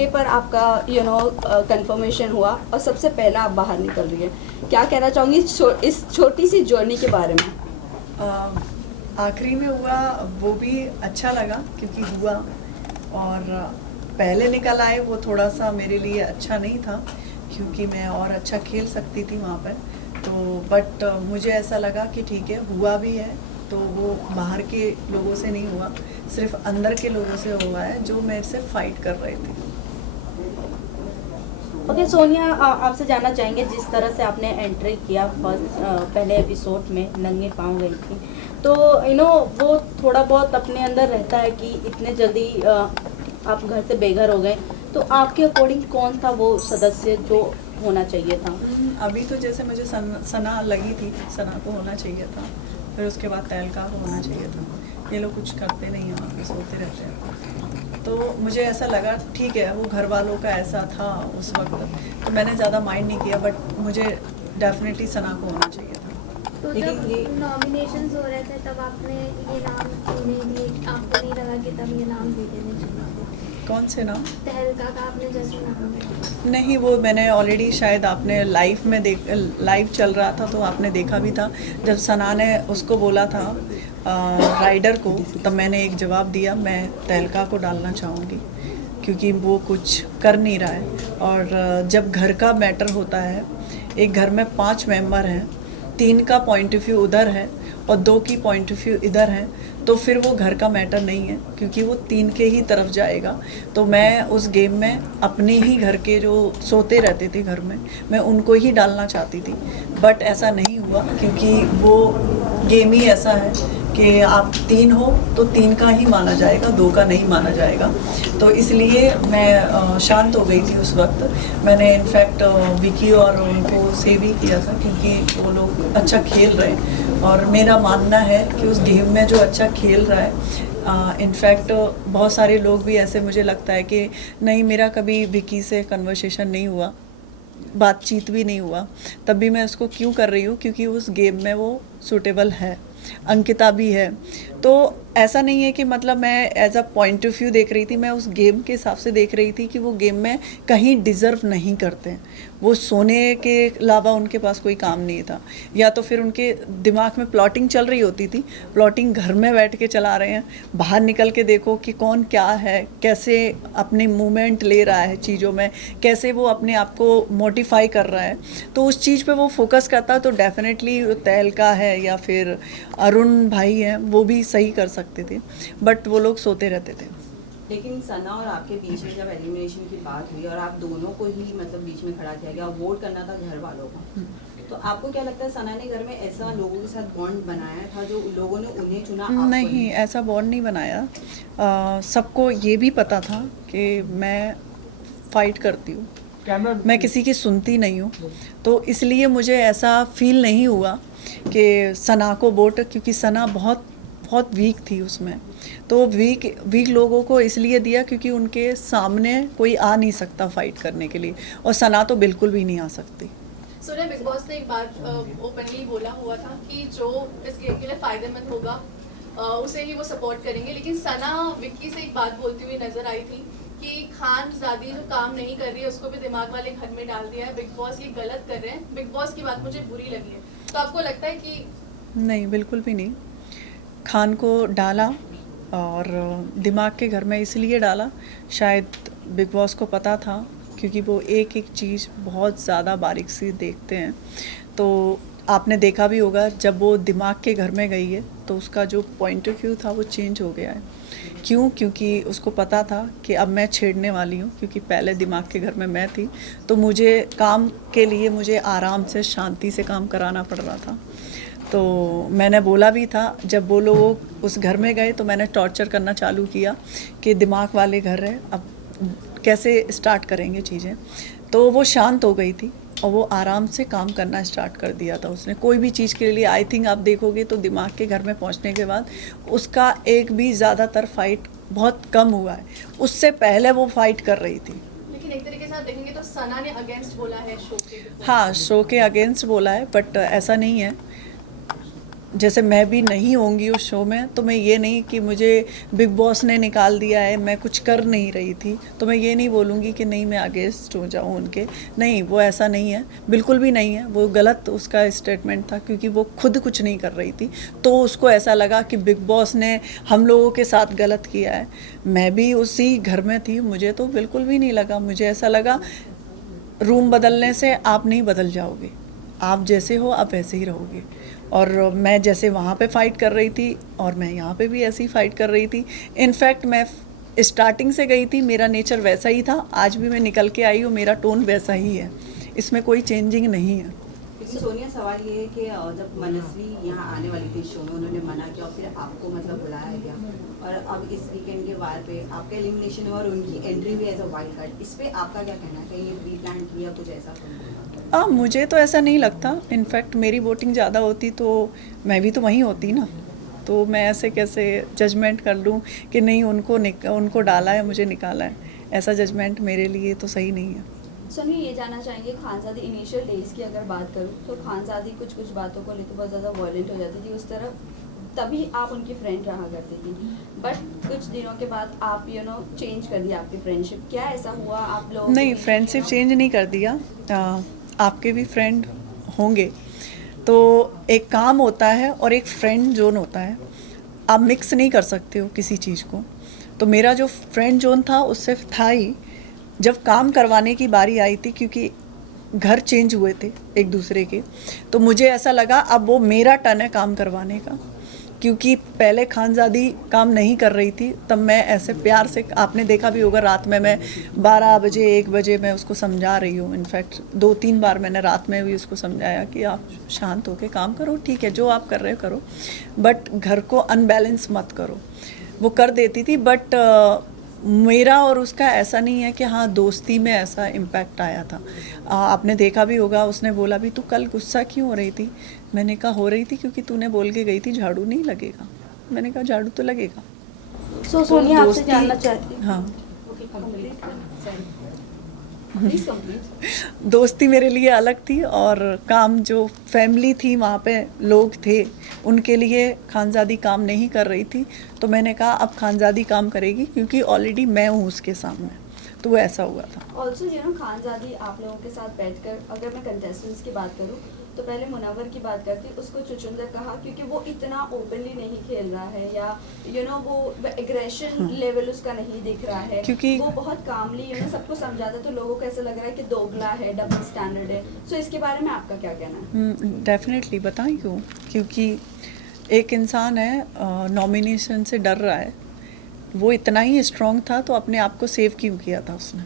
मौके पर आपका कंफर्मेशन हुआ और सबसे पहला आप बाहर निकल रही है, क्या कहना चाहूँगी इस छोटी सी जर्नी के बारे में? आखिरी में हुआ वो भी अच्छा लगा क्योंकि हुआ, और पहले निकल आए वो थोड़ा सा मेरे लिए अच्छा नहीं था क्योंकि मैं और अच्छा खेल सकती थी वहाँ पर। तो बट मुझे ऐसा लगा कि ठीक है, हुआ भी है तो वो बाहर के लोगों से नहीं हुआ, सिर्फ अंदर के लोगों से हुआ है जो मेरे से फाइट कर रहे थे। ओके सोनिया, आपसे जानना चाहेंगे जिस तरह से आपने एंट्री किया फर्स्ट पहले एपिसोड में नंगे पाँव गई थी, तो वो थोड़ा बहुत अपने अंदर रहता है कि इतने जल्दी आप घर से बेघर हो गए, तो आपके अकॉर्डिंग कौन था वो सदस्य जो होना चाहिए था? अभी तो जैसे मुझे सना लगी थी, सना को होना चाहिए था, फिर उसके बाद तहलका को होना चाहिए था। ये लोग कुछ करते नहीं हैं, वहाँ पे सोते रहते हैं। तो मुझे ऐसा लगा ठीक है, वो घर वालों का ऐसा था उस वक्त, तो मैंने ज़्यादा माइंड नहीं किया, बट मुझे डेफिनेटली सना को होना चाहिए था। तो जब नॉमिनेशंस हो रहे थे तब आपने ये नाम क्यों नहीं दिए? आपको नहीं लगा कि तब ये नाम दे देने चाहिए थे? कौन से नाम? तहलका का आपने जैसे नाम दिया। नहीं, वो मैंने ऑलरेडी, शायद आपने लाइव चल रहा था तो आपने देखा भी था, जब सना ने उसको बोला था राइडर को, तब मैंने एक जवाब दिया, मैं तहलका को डालना चाहूँगी क्योंकि वो कुछ कर नहीं रहा है। और जब घर का मैटर होता है, एक घर में 5 मेंबर हैं, 3 का पॉइंट ऑफ व्यू उधर है और 2 की पॉइंट ऑफ व्यू इधर है, तो फिर वो घर का मैटर नहीं है क्योंकि वो 3 के ही तरफ जाएगा। तो मैं उस गेम में अपने ही घर के जो सोते रहते थे घर में, मैं उनको ही डालना चाहती थी, बट ऐसा नहीं हुआ क्योंकि वो गेम ही ऐसा है कि आप 3 हो तो 3 का ही माना जाएगा, 2 का नहीं माना जाएगा। तो इसलिए मैं शांत हो गई थी उस वक्त। मैंने इनफैक्ट विकी और उनको से भी किया था क्योंकि वो लोग अच्छा खेल रहे हैं और मेरा मानना है कि उस गेम में जो अच्छा खेल रहा है, इनफैक्ट बहुत सारे लोग भी ऐसे, मुझे लगता है कि नहीं, मेरा कभी विकी से कन्वर्सेशन नहीं हुआ, बातचीत भी नहीं हुआ, तब भी मैं उसको क्यों कर रही हूँ क्योंकि उस गेम में वो सूटेबल है, अंकिता भी है। तो ऐसा नहीं है कि मतलब मैं as a point of view देख रही थी, मैं उस गेम के हिसाब से देख रही थी कि वो गेम में कहीं डिज़र्व नहीं करते, वो सोने के अलावा उनके पास कोई काम नहीं था, या तो फिर उनके दिमाग में प्लॉटिंग चल रही होती थी, प्लॉटिंग घर में बैठ के चला रहे हैं, बाहर निकल के देखो कि कौन क्या है, कैसे अपने मूवमेंट ले रहा है चीज़ों में, कैसे वो अपने आप को मोटिफाई कर रहा है, तो उस चीज़ पे वो फोकस करता है। तो डेफिनेटली तहलका है या फिर अरुण भाई हैं, वो भी सही कर सकते थे, बट वो लोग सोते रहते थे। लेकिन सना और आपके बीच में जब एलिमिनेशन की बात हुई और आप दोनों को ही मतलब बीच में खड़ा किया गया, वोट करना था घर वालों का, तो आपको क्या लगता है सना ने घर में ऐसा लोगों के साथ बॉन्ड बनाया था जो लोगों ने उन्हें चुना? नहीं, ऐसा बॉन्ड नहीं बनाया। सबको ये भी पता था कि मैं फाइट करती हूँ, मैं किसी की सुनती नहीं हूँ, तो इसलिए मुझे ऐसा फील नहीं हुआ कि सना को वोट, क्योंकि सना बहुत बहुत वीक थी उसमें, तो वीक लोगों को इसलिए दिया क्योंकि उनके सामने कोई आ नहीं सकता फाइट करने के लिए, और सना तो बिल्कुल भी नहीं आ सकती। सोनिया, बिग बॉस ने एक बात ओपनली बोला हुआ था कि जो इस गेम के लिए फायदेमंद होगा उसे ही वो सपोर्ट करेंगे, लेकिन सना विक्की से एक बात बोलती हुई नजर आई थी कि खानजादी जो काम नहीं कर रही है उसको भी दिमाग वाले घर में डाल दिया है, बिग बॉस ये गलत कर रहे हैं। बिग बॉस की बात मुझे बुरी लगी है, तो आपको लगता है कि? नहीं, बिल्कुल भी नहीं। खान को डाला और दिमाग के घर में इसलिए डाला, शायद बिग बॉस को पता था क्योंकि वो एक एक चीज़ बहुत ज़्यादा बारीक से देखते हैं। तो आपने देखा भी होगा जब वो दिमाग के घर में गई है तो उसका जो पॉइंट ऑफ व्यू था वो चेंज हो गया है। क्यों? क्योंकि उसको पता था कि अब मैं छेड़ने वाली हूँ, क्योंकि पहले दिमाग के घर में मैं थी, तो मुझे काम के लिए मुझे आराम से शांति से काम कराना पड़ रहा था। तो मैंने बोला भी था, जब वो लोग उस घर में गए तो मैंने टॉर्चर करना चालू किया कि दिमाग वाले घर है, अब कैसे स्टार्ट करेंगे चीज़ें। तो वो शांत हो गई थी और वो आराम से काम करना स्टार्ट कर दिया था उसने, कोई भी चीज़ के लिए। आई थिंक आप देखोगे तो दिमाग के घर में पहुंचने के बाद उसका एक भी ज़्यादातर फाइट बहुत कम हुआ है, उससे पहले वो फाइट कर रही थी। लेकिन एक तरीके से आप देखेंगे तो सना ने अगेंस्ट बोला है शो के। हाँ, शो के अगेंस्ट बोला है, बट ऐसा नहीं है। जैसे मैं भी नहीं होंगी उस शो में, तो मैं ये नहीं कि मुझे बिग बॉस ने निकाल दिया है, मैं कुछ कर नहीं रही थी, तो मैं ये नहीं बोलूँगी कि नहीं मैं अगेंस्ट हो जाऊँ उनके। नहीं, वो ऐसा नहीं है, बिल्कुल भी नहीं है। वो गलत उसका स्टेटमेंट था, क्योंकि वो खुद कुछ नहीं कर रही थी, तो उसको ऐसा लगा कि बिग बॉस ने हम लोगों के साथ गलत किया है। मैं भी उसी घर में थी, मुझे तो बिल्कुल भी नहीं लगा। मुझे ऐसा लगा रूम बदलने से आप नहीं बदल जाओगे, आप जैसे हो आप वैसे ही रहोगे। और मैं जैसे वहाँ पे फ़ाइट कर रही थी और मैं यहाँ पे भी ऐसी फ़ाइट कर रही थी। इनफैक्ट मैं स्टार्टिंग से गई थी, मेरा नेचर वैसा ही था, आज भी मैं निकल के आई हूँ, मेरा टोन वैसा ही है, इसमें कोई चेंजिंग नहीं है। लेकिन सोनिया, सवाल ये है कि जब मनस्वी यहाँ आने वाली थी शो में, उन्होंने मना किया और फिर आपको मतलब बुलाया गया, और अब इस वीकेंड के वार पे आपका एलिमिनेशन हुआ और उनकी एंट्री भी एज अ वाइल्ड कार्ड, इस पे आपका क्या कहना है? कि ये प्री प्लान किया कुछ ऐसा? मुझे तो ऐसा नहीं लगता। इनफैक्ट मेरी वोटिंग ज़्यादा होती तो मैं भी तो वहीं होती ना, तो मैं ऐसे कैसे जजमेंट कर लूँ कि नहीं उनको डाला है मुझे निकाला है, ऐसा जजमेंट मेरे लिए तो सही नहीं है। सोनी, ये जानना चाहेंगे खानज़ादी इनिशियल डेज की अगर बात करूँ तो खानज़ादी कुछ कुछ बातों को लेकर बहुत ज़्यादा वायलेंट हो जाती थी उस तरफ, तभी आप उनकी फ्रेंड रहा करती थी। बट कुछ दिनों के बाद आप चेंज कर दिया आपकी फ्रेंडशिप, क्या ऐसा हुआ आप लोग? नहीं, फ्रेंडशिप चेंज नहीं कर दिया। आपके भी फ्रेंड होंगे, तो एक काम होता है और एक फ्रेंड जोन होता है, आप मिक्स नहीं कर सकते हो किसी चीज़ को। तो मेरा जो फ्रेंड जोन था उससे था ही, जब काम करवाने की बारी आई थी, क्योंकि घर चेंज हुए थे एक दूसरे के, तो मुझे ऐसा लगा अब वो मेरा टर्न है काम करवाने का। क्योंकि पहले खानज़ादी काम नहीं कर रही थी, तब मैं ऐसे प्यार से, आपने देखा भी होगा रात में मैं 12 बजे 1 बजे मैं उसको समझा रही हूँ। इनफैक्ट 2-3 बार मैंने रात में भी उसको समझाया कि आप शांत होकर काम करो, ठीक है जो आप कर रहे हो करो, बट घर को अनबैलेंस मत करो। वो कर देती थी, बट मेरा और उसका ऐसा नहीं है कि हाँ दोस्ती में ऐसा इम्पैक्ट आया था। आपने देखा भी होगा, उसने बोला भी तू कल गुस्सा क्यों हो रही थी? मैंने कहा हो रही थी क्योंकि तूने बोल के गई थी झाड़ू नहीं लगेगा। मैंने कहा झाड़ू तो लगेगा। सो सोनिया, आपसे दोस्ती- जानना चाहती हूँ। हाँ, प्लीज कंप्लीट। दोस्ती मेरे लिए अलग थी और काम जो फैमिली थी वहाँ पे लोग थे उनके लिए खानज़ादी काम नहीं कर रही थी, तो मैंने कहा अब खानज़ादी काम करेगी क्योंकि ऑलरेडी मैं हूँ उसके सामने, तो वो ऐसा हुआ था। ऑल्सो खानज़ादी आप लोगों के साथ बैठकर, अगर मैं कंटेस्टेंट्स की बात करूँ तो पहले मुनव्वर की बात करती, उसको चुचुंदर कहा क्योंकि वो इतना ओपनली नहीं खेल रहा है, या वो एग्रेशन लेवल उसका नहीं दिख रहा है, क्योंकि वो बहुत कामली सबको समझाता, तो लोगों को ऐसा लग रहा है कि दोगला है, डबल स्टैंडर्ड है। सो इसके बारे में आपका क्या कहना है? डेफिनेटली बताएं क्यों? क्योंकि एक इंसान है नॉमिनेशन से डर रहा है, वो इतना ही स्ट्रांग था तो अपने आप को सेव क्यों किया था उसने?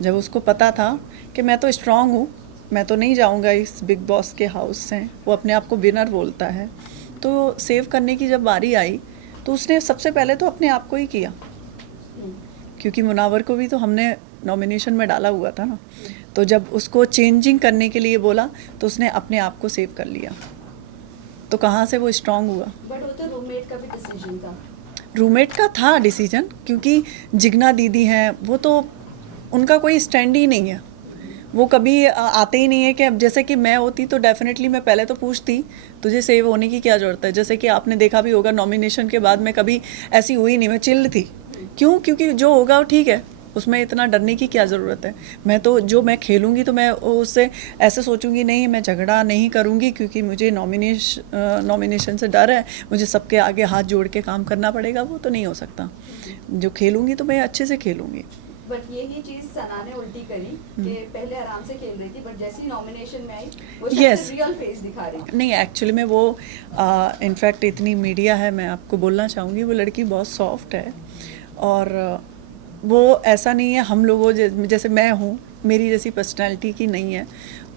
जब उसको पता था कि मैं तो स्ट्रांग हूँ, मैं तो नहीं जाऊँगा इस बिग बॉस के हाउस से, वो अपने आप को विनर बोलता है, तो सेव करने की जब बारी आई तो उसने सबसे पहले तो अपने आप को ही किया, क्योंकि मुनव्वर को भी तो हमने नॉमिनेशन में डाला हुआ था ना। तो जब उसको चेंजिंग करने के लिए बोला तो उसने अपने आप को सेव कर लिया, तो कहाँ से वो स्ट्रांग हुआ? बट वो तो रूममेट का भी डिसीजन था। रूममेट का था डिसीजन, क्योंकि जिग्ना दीदी हैं, वो तो उनका कोई स्टैंड ही नहीं है, वो कभी आते ही नहीं है। कि अब जैसे कि मैं होती तो डेफिनेटली मैं पहले तो पूछती तुझे सेव होने की क्या ज़रूरत है। जैसे कि आपने देखा भी होगा नॉमिनेशन के बाद मैं कभी ऐसी हुई नहीं, मैं चिल्ड थी। क्यों? क्योंकि जो होगा वो ठीक है, उसमें इतना डरने की क्या ज़रूरत है। मैं खेलूँगी तो मैं उससे ऐसे सोचूंगी नहीं, मैं झगड़ा नहीं करूँगी क्योंकि मुझे नॉमिनेशन से डर है, मुझे सबके आगे हाथ जोड़ के काम करना पड़ेगा, वो तो नहीं हो सकता। जो खेलूँगी तो मैं अच्छे से खेलूँगी। बट यही चीज सना ने उल्टी करी कि पहले आराम से खेल रही थी, बट जैसे ही नॉमिनेशन में आई वो Yes. रियल फेस दिखा रही थी। नहीं, एक्चुअली में वो इनफैक्ट इतनी मीडिया है, मैं आपको बोलना चाहूँगी वो लड़की बहुत सॉफ्ट है, और वो ऐसा नहीं है हम लोगों जैसे मैं हूँ, मेरी जैसी पर्सनैलिटी की नहीं है,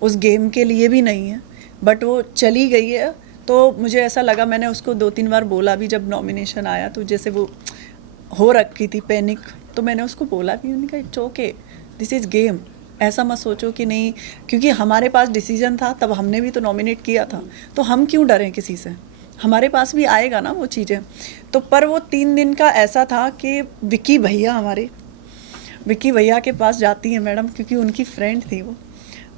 उस गेम के लिए भी नहीं है, बट वो चली गई है। तो मुझे ऐसा लगा, मैंने उसको 2-3 बार बोला भी जब नॉमिनेशन आया, तो जैसे वो हो रखी थी पैनिक, तो मैंने उसको बोला भी, उन्होंने कहा it's okay, this is game, ऐसा मत सोचो कि नहीं, क्योंकि हमारे पास डिसीजन था, तब हमने भी तो नॉमिनेट किया था, तो हम क्यों डरें किसी से, हमारे पास भी आएगा ना वो चीज़ें। तो पर वो 3 दिन का ऐसा था कि विक्की भैया के पास जाती है मैडम, क्योंकि उनकी फ्रेंड थी वो,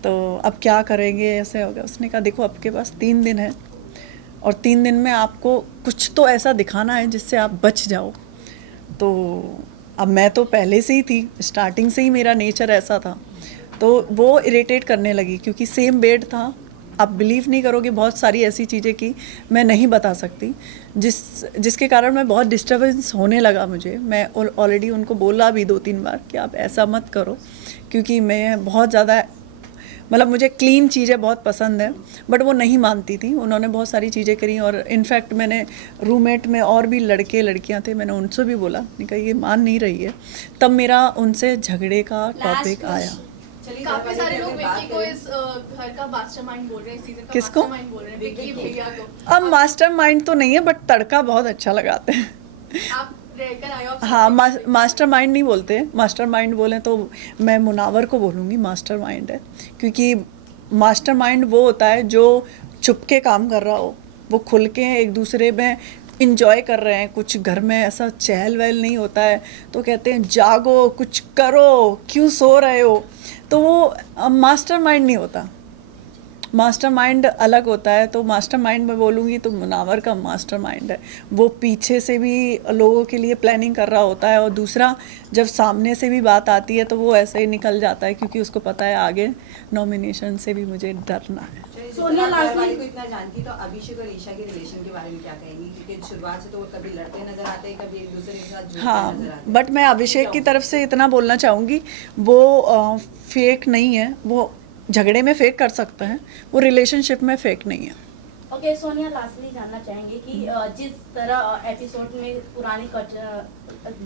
तो अब क्या करेंगे, ऐसे हो गया। उसने कहा देखो आपके पास 3 दिन है, और 3 दिन में आपको कुछ तो ऐसा दिखाना है जिससे आप बच जाओ। तो अब मैं तो पहले से ही थी, स्टार्टिंग से ही मेरा नेचर ऐसा था, तो वो इरिटेट करने लगी क्योंकि सेम बेड था। आप बिलीव नहीं करोगे, बहुत सारी ऐसी चीज़ें की मैं नहीं बता सकती, जिसके कारण मैं बहुत डिस्टर्बेंस होने लगा मुझे। मैं ऑलरेडी उनको बोला भी 2-3 बार कि आप ऐसा मत करो, क्योंकि मैं बहुत ज़्यादा मतलब मुझे क्लीन चीज़ें बहुत पसंद है, बट वो नहीं मानती थी। उन्होंने बहुत सारी चीज़ें करी और इनफैक्ट मैंने रूममेट में और भी लड़के लड़कियां थे, मैंने उनसे भी बोला, नहीं कहा ये मान नहीं रही है। तब मेरा उनसे झगड़े का टॉपिक आया। चलिए काफी जब सारे लोग अगर बात विक्की को करें- इस घर का मास्टरमाइंड बोल रहे हैं, इस सीजन का किसको? मास्टरमाइंड बोल रहे हैं विक्की भैया को। अब मास्टरमाइंड तो नहीं है, बट तड़का बहुत अच्छा लगाते हैं। आप रहकर आए हो, आप हाँ, समझते हैं। मास्टरमाइंड नहीं बोलते, मास्टरमाइंड बोलें तो मैं मुनावर को बोलूँगी मास्टरमाइंड है, क्योंकि मास्टरमाइंड वो होता है जो चुपके काम कर रहा हो, वो खुल के एक दूसरे में इंजॉय कर रहे हैं। कुछ घर में ऐसा चहल वहल नहीं होता है तो कहते हैं जागो, कुछ करो, क्यों सो रहे हो। तो वो मास्टरमाइंड नहीं होता, मास्टरमाइंड अलग होता है। तो मास्टरमाइंड मैं बोलूँगी तो मुनावर का मास्टरमाइंड है, वो पीछे से भी लोगों के लिए प्लानिंग कर रहा होता है, और दूसरा जब सामने से भी बात आती है तो वो ऐसे ही निकल जाता है, क्योंकि उसको पता है आगे नॉमिनेशन से भी मुझे डरना है। चलिए, सोनिया आप लास्ट घरवाली में- को इतना जानती तो अभिषेक और ईशा के रिलेशन के बारे में क्या कहेंगी? क्योंकि शुरुआत से तो वो कभी लड़ते नजर आते हैं, कभी एक दूसरे के साथ जुड़ते नजर हाँ, आते हैं। बट मैं अभिषेक की तरफ से इतना बोलना चाहूँगी, वो फेक नहीं है। वो झगड़े में फेक कर सकते हैं, वो रिलेशनशिप में फेक नहीं है। ओके सोनिया, लास्टली जानना चाहेंगे कि जिस तरह एपिसोड में पुराने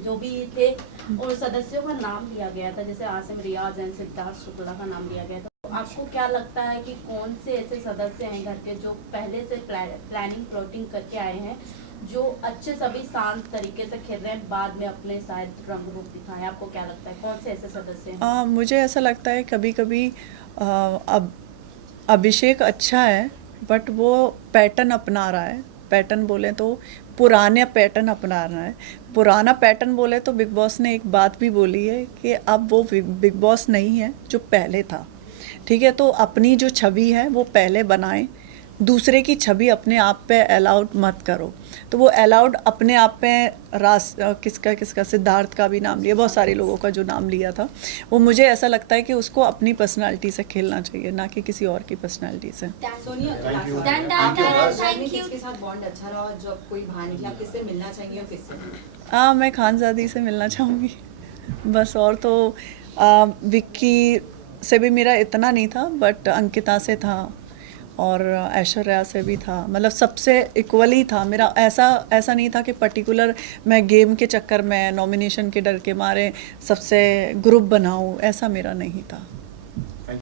जो भी थे और सदस्यों का नाम लिया गया था, जैसे आसिम रियाज एंड सिद्धार्थ शुक्ला का नाम लिया गया था, तो आपको क्या लगता है कि कौन से ऐसे सदस्य हैं घर के जो पहले से प्लानिंग प्लॉटिंग करके आए हैं, जो अच्छे सभी शांत तरीके से खेल रहे हैं, बाद में अपने शायद रंग रूप दिखाएं? आपको क्या लगता है कौन से ऐसे सदस्य हैं? मुझे ऐसा लगता है कभी कभी अब अभिषेक अच्छा है, बट वो पैटर्न अपना रहा है। पैटर्न बोले तो पुराने पैटर्न अपना रहा है। पुराना पैटर्न बोले तो बिग बॉस ने एक बात भी बोली है कि अब वो बिग बॉस नहीं है जो पहले था, ठीक है। तो अपनी जो छवि है वो पहले बनाएं, दूसरे की छवि अपने आप पे अलाउड मत करो। तो वो अलाउड अपने आप पे किसका सिद्धार्थ का भी नाम लिया, बहुत सारे लोगों का जो नाम लिया था, वो मुझे ऐसा लगता है कि उसको अपनी पर्सनालिटी से खेलना चाहिए, ना कि किसी और की पर्सनालिटी से। सोनिया, आपके किसके साथ बॉन्ड अच्छा रहा और जब कोई बाहर निकले आप किससे मिलना चाहेंगे और किससे? मैं खानजादी से मिलना चाहूँगी बस। और तो विक्की से भी मेरा इतना नहीं था, बट अंकिता से था और ऐश्वर्या से भी था, मतलब सबसे इक्वली था मेरा। ऐसा नहीं था कि पर्टिकुलर मैं गेम के चक्कर में, नॉमिनेशन के डर के मारे सबसे ग्रुप बनाऊं, ऐसा मेरा नहीं था।